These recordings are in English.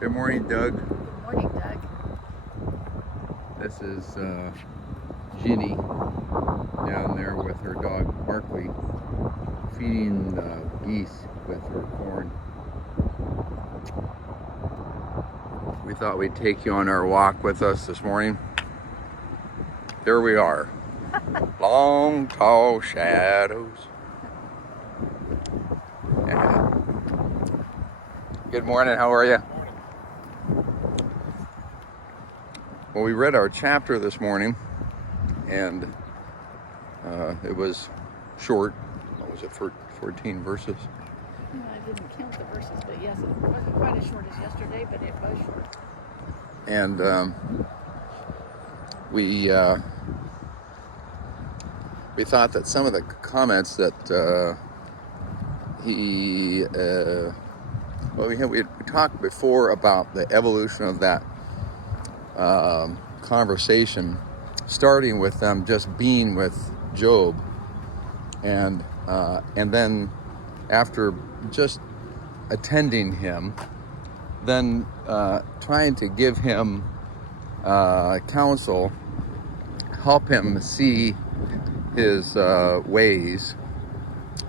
Good morning, Doug. Good morning, Doug. This is Ginny down there with her dog Markley, feeding the geese with her corn. We thought we'd take you on our walk with us this morning. There we are. Long, tall shadows. Yeah. Good morning, how are you? Well, we read our chapter this morning, and it was short. What was it, 14 verses? I didn't count the verses, but yes, it wasn't quite as short as yesterday, but it was short. And we thought that some of the comments that we talked before about the evolution of that conversation, starting with them just being with Job, and then after just attending him, then trying to give him counsel, help him see his ways,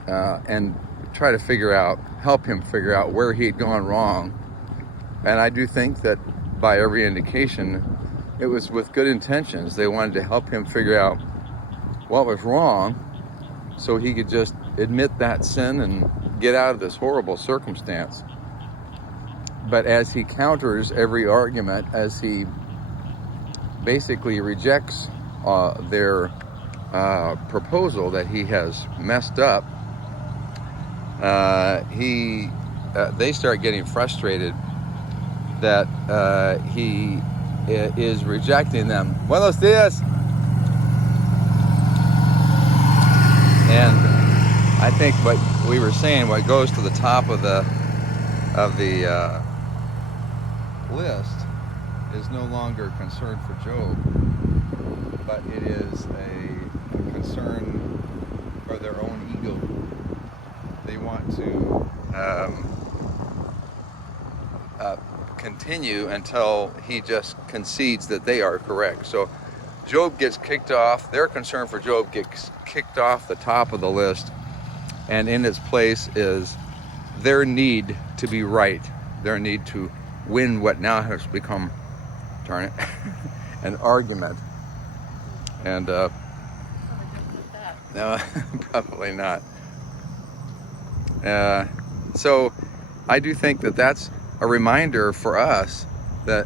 and try to help him figure out where he'd gone wrong. And I do think that by every indication, it was with good intentions. They wanted to help him figure out what was wrong so he could just admit that sin and get out of this horrible circumstance. But as he counters every argument, as he basically rejects their proposal that he has messed up, they start getting frustrated that he is rejecting them. Buenos dias. And I think what we were saying, what goes to the top of the list is no longer concern for Job, but it is a concern for their own ego. They want to continue until he just concedes that they are correct. So Job gets kicked off. Their concern for Job gets kicked off the top of the list, and in its place is their need to be right, their need to win what now has become, darn it, an argument. And no, probably not. So I do think that that's a reminder for us that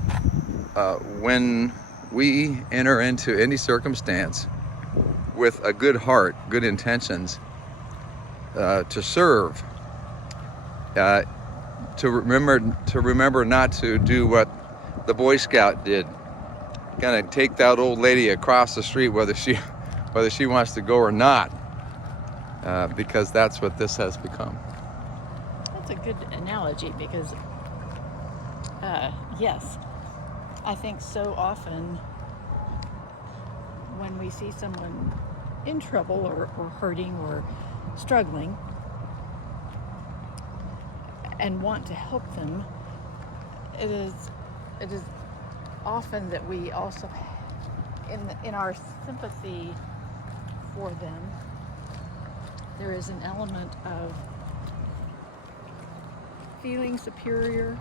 when we enter into any circumstance with a good heart, good intentions, to serve, to remember not to do what the Boy Scout did, kind of take that old lady across the street whether she wants to go or not, because that's what this has become. That's a good analogy because, yes, I think so often when we see someone in trouble or hurting or struggling and want to help them, it is often that we also, in our sympathy for them, there is an element of feeling superior,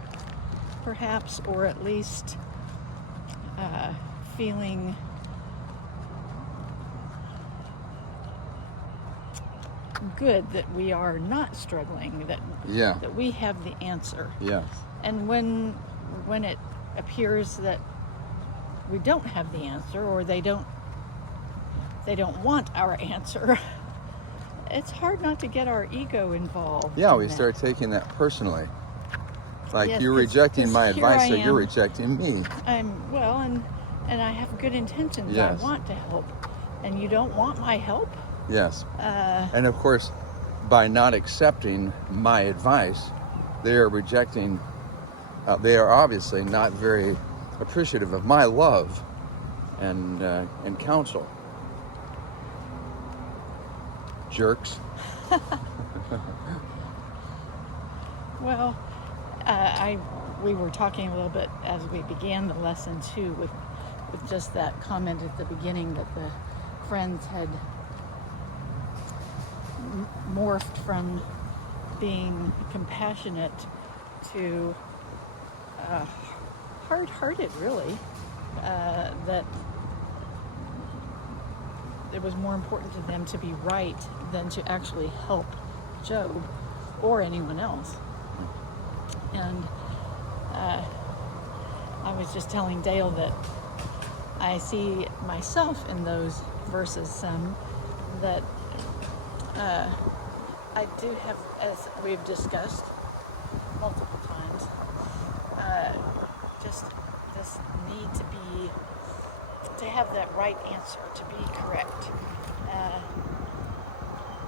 perhaps, or at least feeling good that we are not struggling, that we have the answer. Yes. And when it appears that we don't have the answer, or they don't want our answer, it's hard not to get our ego involved. Yeah, we start taking that personally. Like, yes, you're rejecting my advice, so you're rejecting me. And I have good intentions. Yes. I want to help, and you don't want my help. Yes. And of course, by not accepting my advice, they are rejecting. They are obviously not very appreciative of my love and counsel. Jerks. Well, I we were talking a little bit as we began the lesson too, with just that comment at the beginning that the friends had morphed from being compassionate to hard-hearted, really. That it was more important to them to be right than to actually help Job or anyone else. And I was just telling Dale that I see myself in those verses some, that I do have, as we've discussed multiple times, just this need to have that right answer, to be correct. Is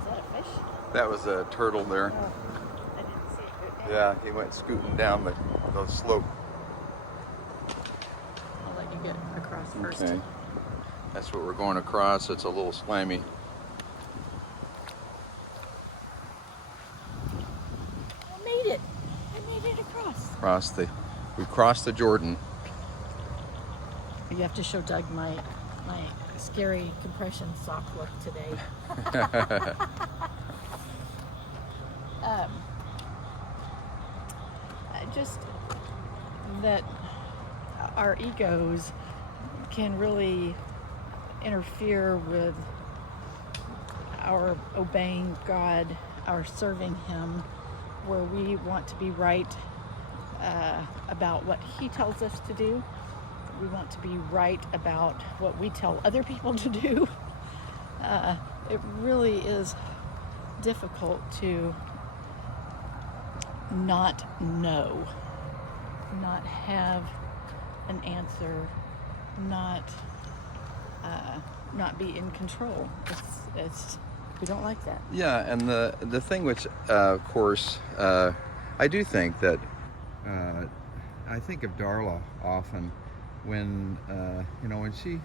that a fish? That was a turtle there. Oh, I didn't see it. Yeah, he went scooting down the slope. I'll let you get across first. Okay. That's what we're going across. It's a little slimy. I made it. I made it across. We crossed the Jordan. You have to show Doug my scary compression sock look today. Just that our egos can really interfere with our obeying God, our serving Him, where we want to be right about what He tells us to do. We want to be right about what we tell other people to do. It really is difficult to not know, not have an answer, not be in control. It's we don't like that. Yeah, and the thing which, of course, I do think that I think of Darla often when when she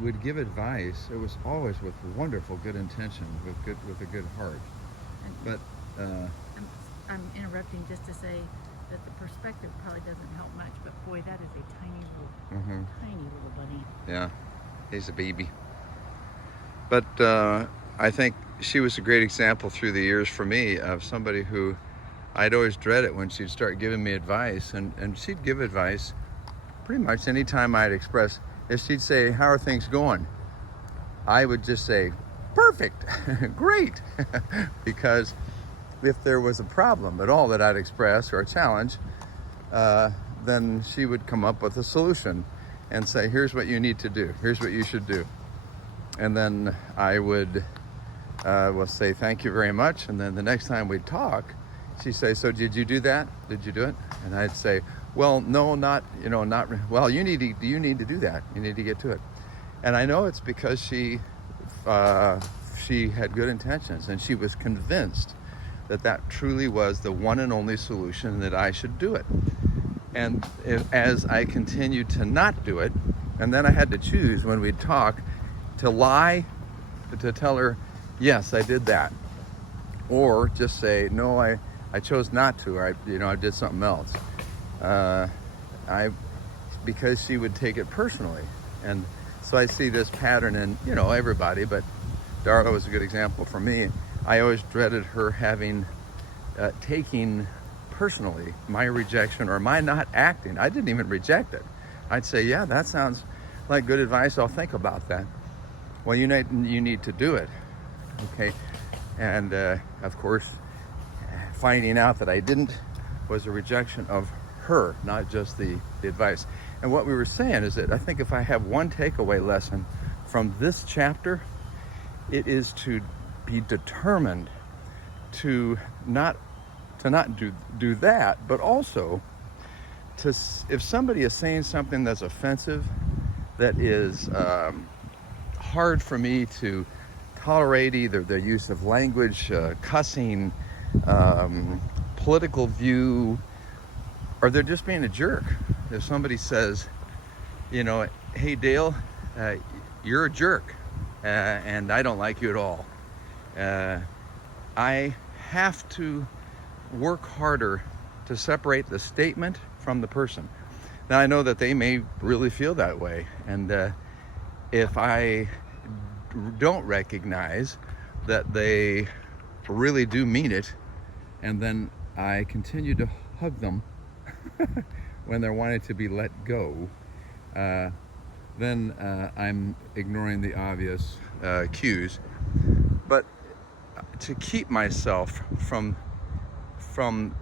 would give advice. It was always with wonderful good intention, with a good heart. But I'm interrupting just to say that the perspective probably doesn't help much, but boy, that is a tiny little bunny. Yeah, he's a baby. But I think she was a great example through the years for me of somebody who I'd always dread it when she'd start giving me advice, and she'd give advice pretty much any time I'd express. If she'd say, "How are things going?" I would just say, "Perfect, great," because if there was a problem at all that I'd express or a challenge, then she would come up with a solution and say, "Here's what you need to do. Here's what you should do." And then I would say, "Thank you very much." And then the next time we'd talk, she'd say, "So did you do that? Did you do it?" And I'd say, "Well, no, not. Well, you need to do that. You need to get to it." And I know it's because she had good intentions, and she was convinced that truly was the one and only solution, that I should do it. And as I continued to not do it, and then I had to choose when we'd talk to lie, to tell her, "Yes, I did that," or just say, "No, I chose not to," or I did something else. Because she would take it personally. And so I see this pattern in everybody, but Darla was a good example for me. I always dreaded her taking personally my rejection or my not acting. I didn't even reject it. I'd say, "Yeah, that sounds like good advice. I'll think about that." Well, you need to do it, okay? And of course, finding out that I didn't was a rejection of her, not just the advice. And what we were saying is that I think if I have one takeaway lesson from this chapter, it is to be determined to not do that, but also if somebody is saying something that's offensive, that is hard for me to tolerate, either the use of language, cussing, political view, or they're just being a jerk. If somebody says, "Hey Dale, you're a jerk, and I don't like you at all," I have to work harder to separate the statement from the person. Now I know that they may really feel that way, and if I don't recognize that they really do mean it, and then I continue to hug them when they're wanting to be let go, then I'm ignoring the obvious cues. But to keep myself from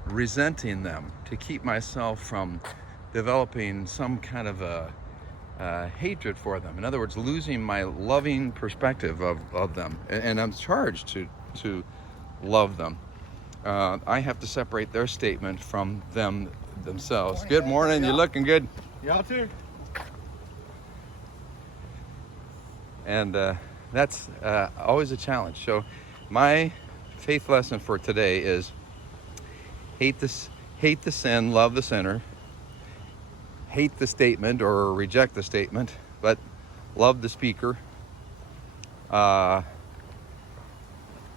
resenting them, to keep myself from developing some kind of a hatred for them. In other words, losing my loving perspective of them. And I'm charged to love them. I have to separate their statement from themselves. Good morning, you're looking good. Y'all too. And that's always a challenge. So my faith lesson for today is hate the sin, love the sinner. Hate the statement or reject the statement, but love the speaker.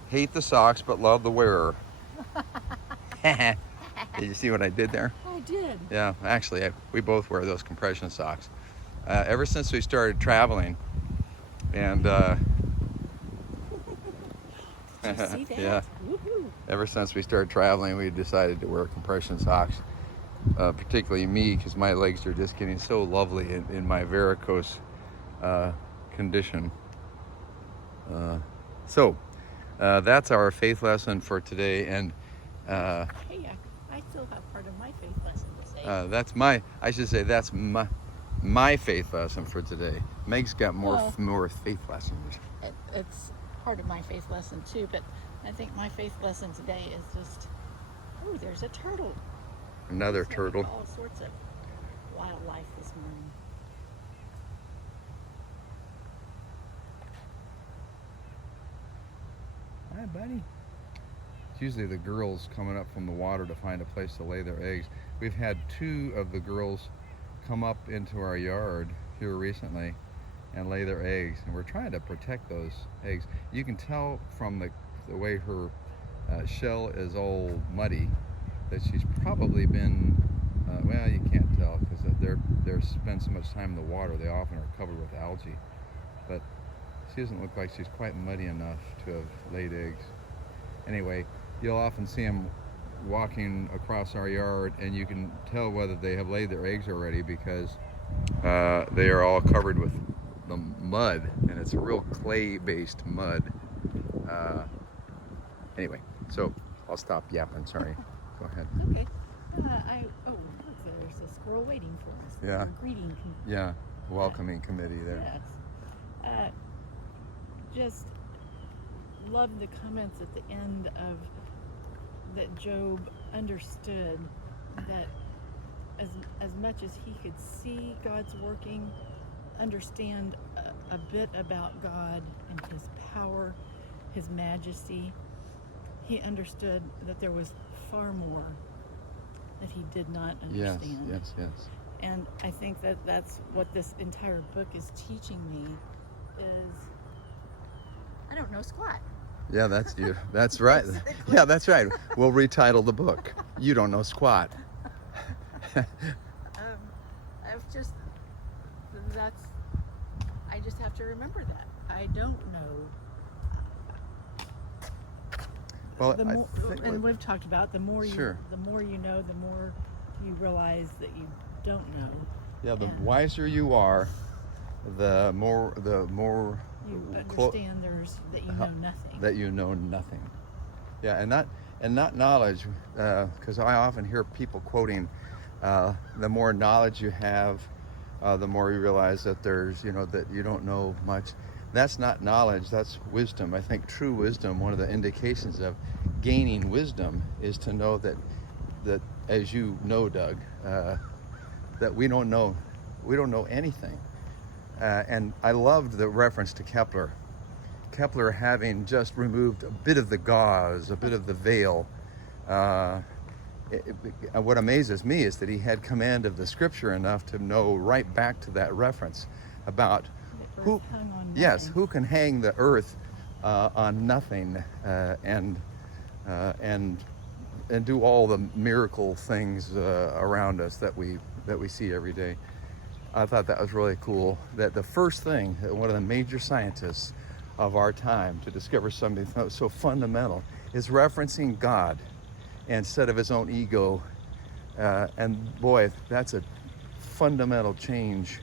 Hate the socks, but love the wearer. Did you see what I did there? I did. Yeah, actually, we both wear those compression socks. Ever since we started traveling, and Did you see that? yeah, Woohoo. ever since we started traveling, we decided to wear compression socks. Particularly me, because my legs are just getting so lovely in my varicose condition. So that's our faith lesson for today, and Hey, I still have part of my faith lesson to say. that's my faith lesson for today. Meg's got more faith lessons. It's part of my faith lesson too, but I think my faith lesson today is just, oh, there's a turtle. Another There's turtle. all sorts of wildlife this morning. Hi, buddy. It's usually the girls coming up from the water to find a place to lay their eggs. We've had 2 of the girls come up into our yard here recently and lay their eggs, and we're trying to protect those eggs. You can tell from the way her shell is all muddy that she's probably been, well, you can't tell because they're spend so much time in the water, they often are covered with algae. But she doesn't look like she's quite muddy enough to have laid eggs. Anyway, you'll often see them walking across our yard, and you can tell whether they have laid their eggs already because they are all covered with the mud, and it's a real clay-based mud. Anyway, so I'll stop yapping, sorry. Go ahead. Okay. Look, there's a squirrel waiting for us. Yeah. A greeting. Yeah, welcoming committee there. Yes. Just love the comments at the end of that Job understood that as much as he could see God's working, understand a bit about God and his power, his majesty, he understood that there was far more that he did not understand. Yes. And I think that that's what this entire book is teaching me is I don't know squat. Yeah, that's you. That's right. Yeah, that's right. We'll retitle the book. You don't know squat. I just have to remember that. I don't know. Well, and we've talked about the more you Sure. the more you know, the more you realize that you don't know. Yeah, the wiser you are, the more You understand that you know nothing. That you know nothing. Yeah, and not knowledge, because I often hear people quoting, the more knowledge you have, the more you realize that that you don't know much. That's not knowledge, that's wisdom. I think true wisdom, one of the indications of gaining wisdom is to know that as you know, Doug, that we don't know anything. And I loved the reference to Kepler. Kepler having just removed a bit of the gauze, a bit of the veil. What amazes me is that he had command of the scripture enough to know right back to that reference about who can hang the earth on nothing, and and do all the miracle things around us that we see every day. I thought that was really cool. That the first thing that one of the major scientists of our time to discover something so fundamental is referencing God instead of his own ego. And boy, that's a fundamental change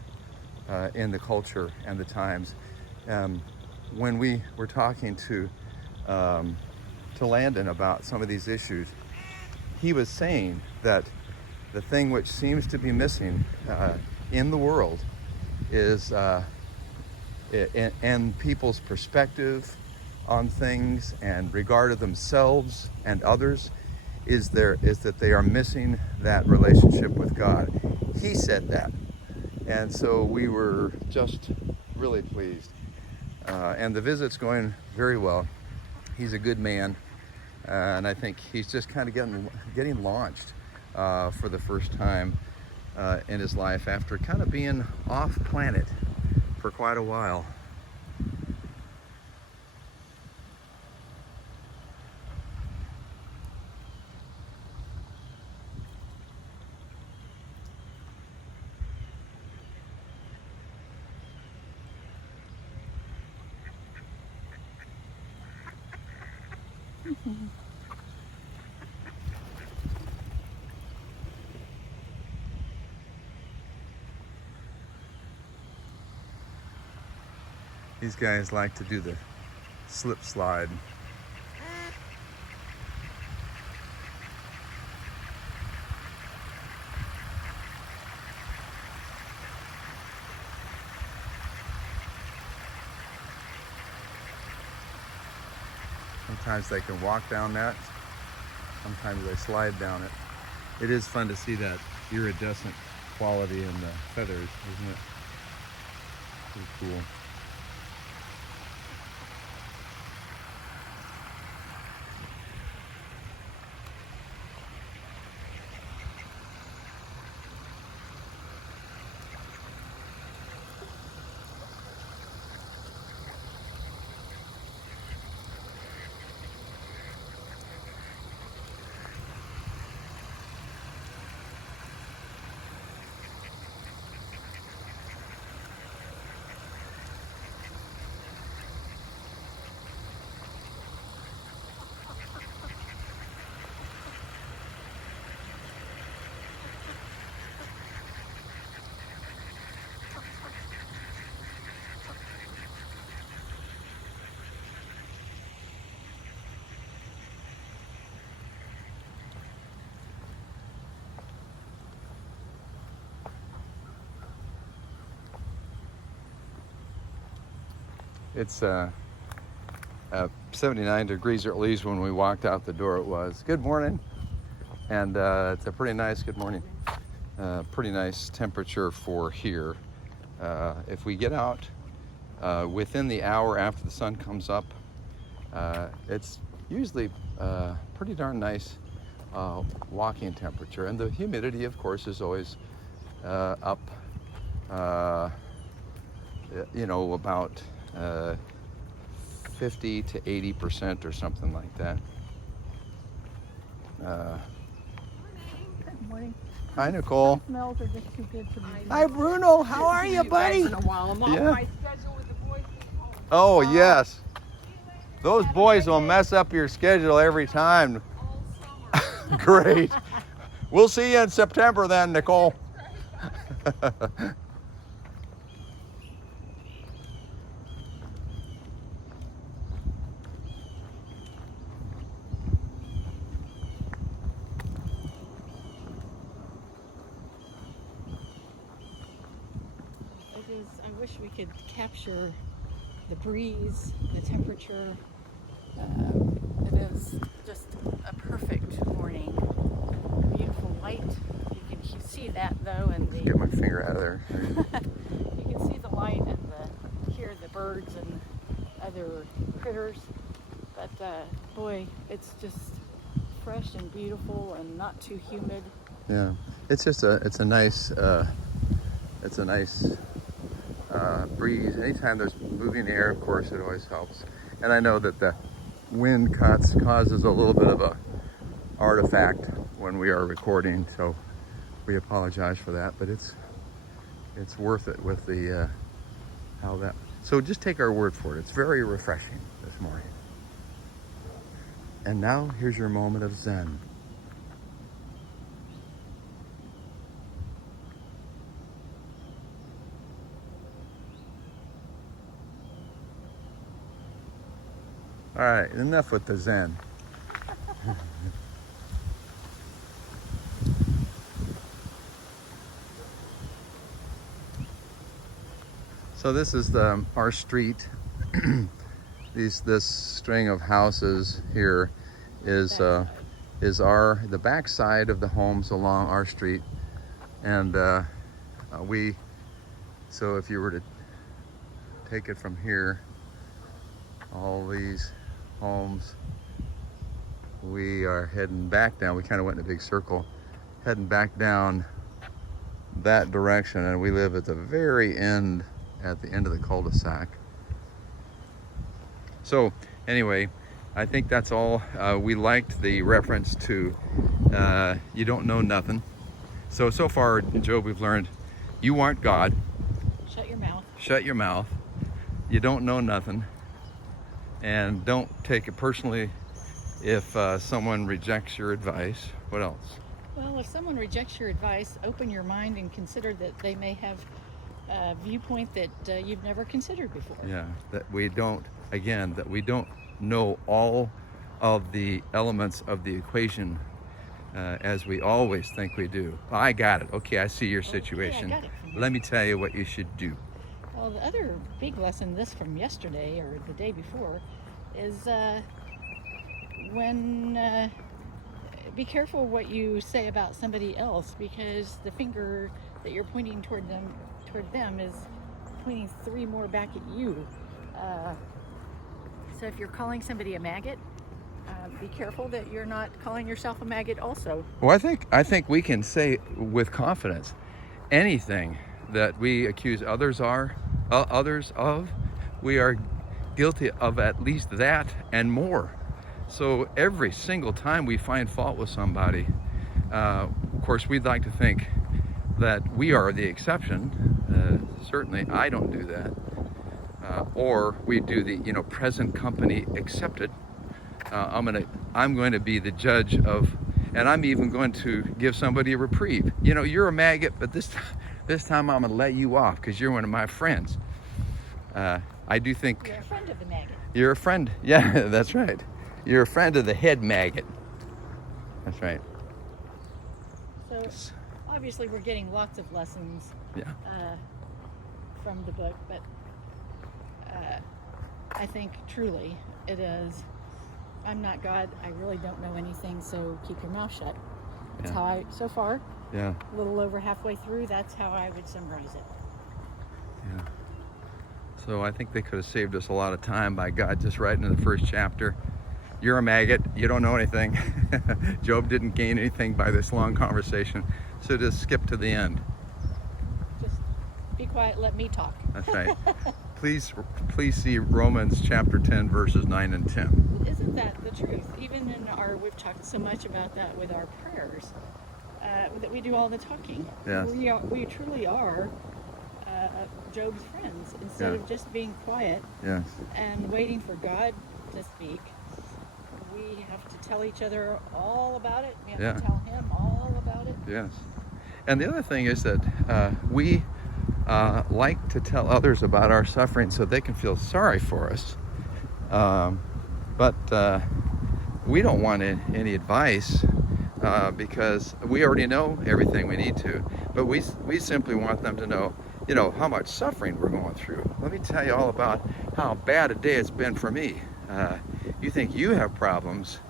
in the culture and the times. When we were talking to Landon about some of these issues, he was saying that the thing which seems to be missing in the world is and people's perspective on things and regard of themselves and others is that they are missing that relationship with God. He said that, and so we were just really pleased. And the visit's going very well. He's a good man, and I think he's just kind of getting launched for the first time in his life after kind of being off planet for quite a while. These guys like to do the slip slide. Sometimes they can walk down that. Sometimes they slide down it. It is fun to see that iridescent quality in the feathers, isn't it? Pretty cool. It's 79 degrees, or at least when we walked out the door it was. Good morning. And it's a pretty nice, good morning, pretty nice temperature for here. If we get out within the hour after the sun comes up, it's usually pretty darn nice walking temperature. And the humidity, of course, is always up, about 50 to 80% or something like that. Good morning. Hi, Nicole. The smells are just too good to me. Hi, Bruno. How are you, buddy? In a while. I'm Yeah. on my schedule with the boys this home. Oh, yes. Those boys will mess up your schedule every time. All summer. Great. We'll see you in September then, Nicole. I wish we could capture the breeze, the temperature. It is just a perfect morning. Beautiful light. You can see that though, and Get my finger out of there. you can see the light and hear the birds and other critters. But boy, it's just fresh and beautiful and not too humid. Yeah, it's a nice breeze. Anytime there's moving air, of course, it always helps. And I know that the wind causes a little bit of a artifact when we are recording, so we apologize for that, but it's worth it with the how that. So just take our word for it. It's very refreshing this morning. And now here's your moment of Zen. All right, enough with the Zen. So this is our street. This string of houses here is the back side of the homes along our street, and so if you were to take it from here, all these homes, we are heading back down. We kind of went in a big circle, heading back down that direction, and we live at the very end, at the end of the cul-de-sac. So anyway, I think that's all. We liked the reference to you don't know nothing. So far, Job, we've learned you aren't God. Shut your mouth. Shut your mouth. You don't know nothing. And don't take it personally if someone rejects your advice. What else? Well, if someone rejects your advice, open your mind and consider that they may have a viewpoint that you've never considered before. Yeah, that we don't know all of the elements of the equation as we always think we do. I got it. Okay, I see your situation. Okay, I got it from you. Let me tell you what you should do. Well, the other big lesson, this from yesterday or the day before, is when be careful what you say about somebody else, because the finger that you're pointing toward them is pointing 3 more back at you. So if you're calling somebody a maggot, be careful that you're not calling yourself a maggot also. Well, I think we can say with confidence anything that we accuse others of, we are guilty of at least that and more. So every single time we find fault with somebody, of course, we'd like to think that we are the exception. Certainly, I don't do that. Or we do the present company accepted. I'm going to be the judge of, and I'm even going to give somebody a reprieve. You're a maggot, but this time I'm going to let you off because you're one of my friends. I do think You're a friend of the maggot. you're a friend. Yeah, that's right. You're a friend of the head maggot. That's right. So obviously we're getting lots of lessons Yeah. from the book, but I think truly it is, I'm not God, I really don't know anything, so keep your mouth shut. That's Yeah. how so far, Yeah. a little over halfway through, that's how I would summarize it. Yeah. So I think they could have saved us a lot of time by God just writing in the first chapter, you're a maggot, you don't know anything. Job didn't gain anything by this long conversation, so just skip to the end. Just be quiet, let me talk. That's right. Please see Romans chapter 10, verses 9 and 10. Isn't that the truth? Even in we've talked so much about that with our prayers, that we do all the talking. Yes. We truly are Job's friends. Instead Yeah. of just being quiet Yes. and waiting for God to speak, we have to tell each other all about it. We have Yeah. to tell him all about it. Yes. And the other thing is that we like to tell others about our suffering so they can feel sorry for us. But we don't want any advice because we already know everything we need to. But we simply want them to know, how much suffering we're going through. Let me tell you all about how bad a day it's been for me. You think you have problems.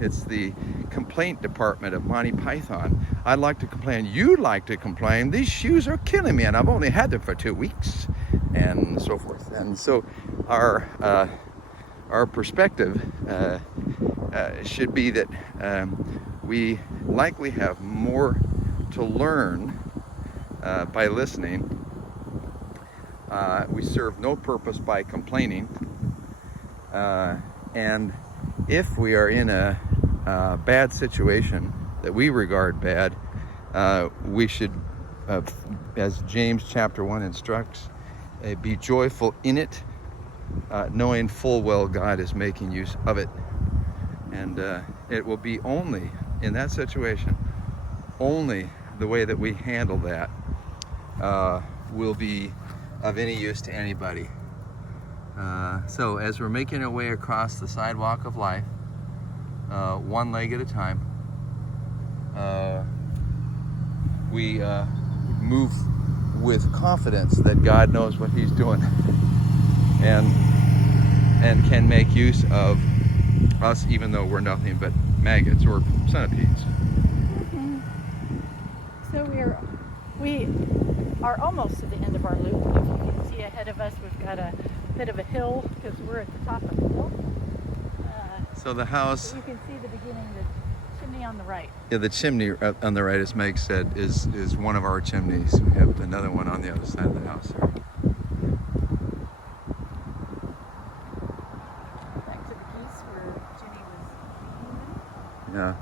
It's the complaint department of Monty Python. I'd like to complain. You'd like to complain. These shoes are killing me, and I've only had them for 2 weeks, and so forth. And so our perspective should be that we likely have more to learn by listening. We serve no purpose by complaining. And if we are in a bad situation that we regard bad, we should, as James chapter 1 instructs, be joyful in it, knowing full well God is making use of it. And it will be only in that situation, only the way that we handle that will be of any use to anybody. So as we're making our way across the sidewalk of life, one leg at a time, we move with confidence that God knows what He's doing and can make use of us, even though we're nothing but maggots or centipedes. Mm-hmm. So we are almost to the end of our loop. If you can see ahead of us, we've got a bit of a hill because we're at the top of the hill. So the house, you can see the beginning, the chimney on the right. yeah, the chimney on the right, as Meg said, is one of our chimneys. We have another one on the other side of the house there. Back to the geese where Jenny was feeding them. Yeah.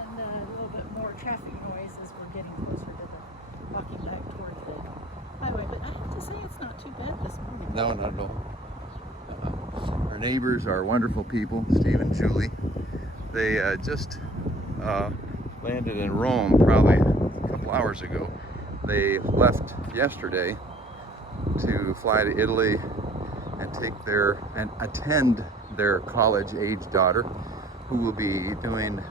And a little bit more traffic noise as we're getting closer to the walking back towards the highway. But I have to say it's not too bad this morning. No, not at all. Our neighbors are wonderful people, Steve and Julie. They just landed in Rome probably a couple hours ago. They left yesterday to fly to Italy and attend their college-age daughter, who will be doing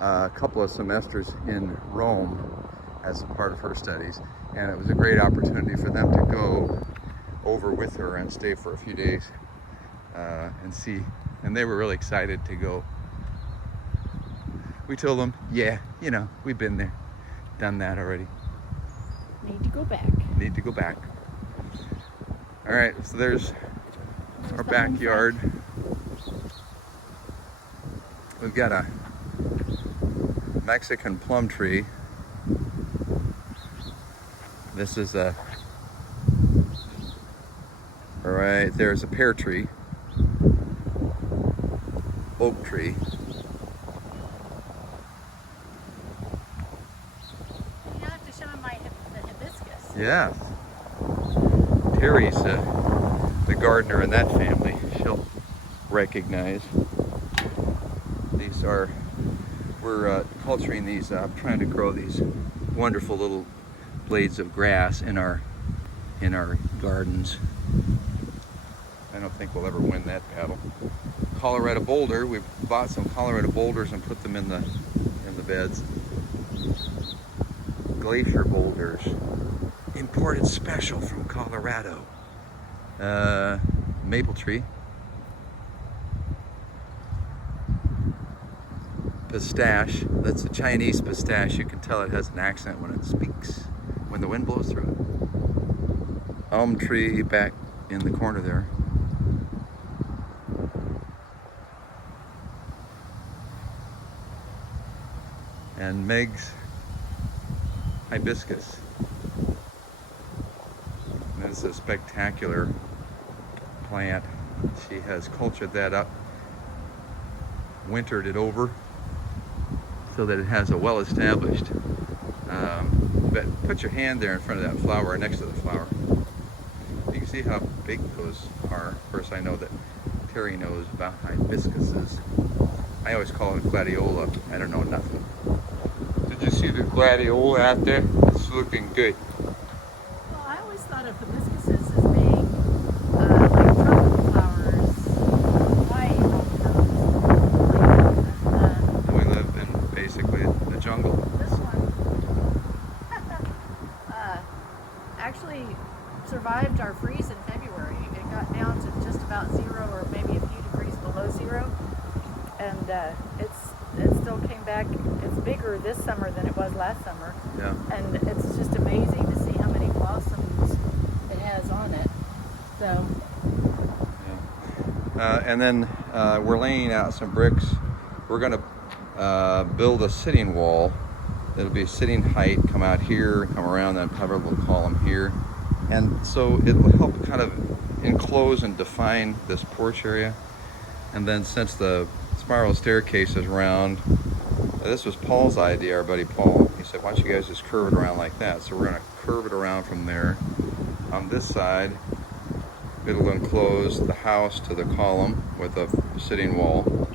a couple of semesters in Rome as a part of her studies. And it was a great opportunity for them to go over with her and stay for a few days and see. And they were really excited to go. We told them, yeah, you know, we've been there, done that already. Need to go back. Need to go back. All right, so there's our backyard. We've got a Mexican plum tree. This is a, all right, there's a pear tree, oak tree. You have to show him the hibiscus. Yeah. Terry's the gardener in that family. She'll recognize. These are, we're culturing these, trying to grow these wonderful little blades of grass in our gardens. I don't think we'll ever win that battle. Colorado boulder, we bought some Colorado boulders and put them in the beds. Glacier boulders, imported special from Colorado. Maple tree. Pistache, that's a Chinese pistache. You can tell it has an accent when it speaks, when the wind blows through it. Elm tree back in the corner there. And Meg's hibiscus. That's a spectacular plant. She has cultured that up, wintered it over, so that it has a well-established, but put your hand there in front of that flower, next to the flower. You can see how big those are. Of course, I know that Terry knows about hibiscuses. I always call it gladiola. I don't know nothing. Did you see the gladiola out there? It's looking good. Well, I always thought of hibiscuses as being like tropical flowers, Hawaii tropical. We live in basically the jungle. This one actually survived our freeze in February. It got down to just about zero, or maybe a few degrees below zero, and it still came back. It's bigger this summer than it was last summer. Yeah. And it's just amazing to see how many blossoms it has on it. So. Yeah. And then we're laying out some bricks. We're going to build a sitting wall. It'll be a sitting height. Come out here, come around that covered little column here, And so it will help kind of enclose and define this porch area. And then since the spiral staircase is round, this was Paul's idea, our buddy Paul. He said, why don't you guys just curve it around like that? So we're gonna curve it around from there. On this side, it'll enclose the house to the column with a sitting wall.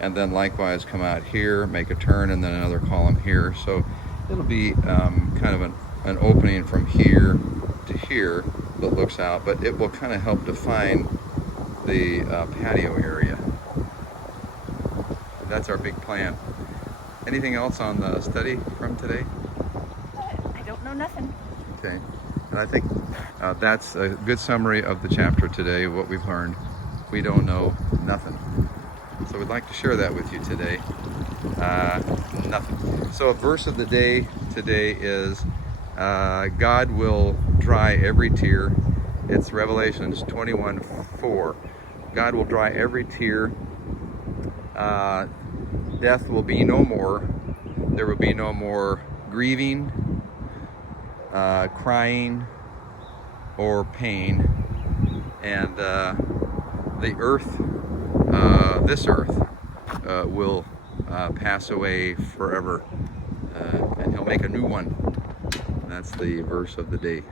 And then likewise come out here, make a turn, and then another column here. So it'll be kind of an opening from here to here that looks out, but it will kind of help define the patio area. That's our big plan. Anything else on the study from today? I don't know nothing. Okay, and I think that's a good summary of the chapter today, what we've learned. We don't know nothing. So we'd like to share that with you today. Nothing. So a verse of the day today is God will dry every tear. It's Revelations 21:4. God will dry every tear. Death will be no more. There will be no more grieving, crying, or pain. And the earth, this earth, will pass away forever. And he'll make a new one. That's the verse of the day.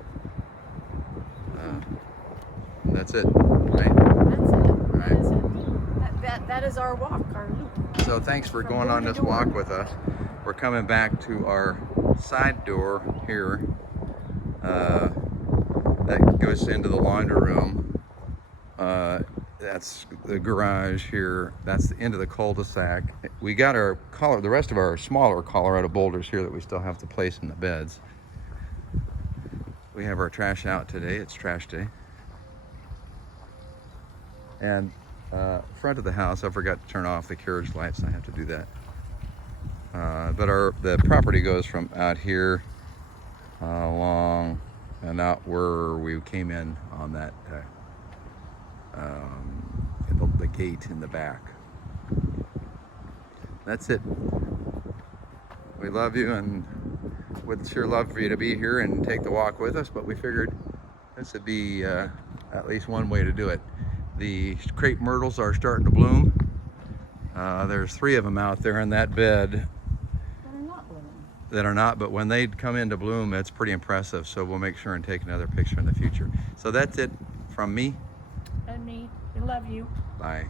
That's it, right? That's it. Right. That is it. That is our walk, our loop. So thanks for going on this walk with us. We're coming back to our side door here. That goes into the laundry room. That's the garage here. That's the end of the cul-de-sac. We got the rest of our smaller Colorado boulders here that we still have to place in the beds. We have our trash out today. It's trash day. And front of the house, I forgot to turn off the carriage lights. I have to do that. But the property goes from out here along and out where we came in on that the gate in the back. That's it. We love you and would sure love for you to be here and take the walk with us, but we figured this would be at least one way to do it. The crepe myrtles are starting to bloom. There's 3 of them out there in that bed that are not, but when they come into bloom, it's pretty impressive. So we'll make sure and take another picture in the future. So that's it from me. And me. We love you. Bye.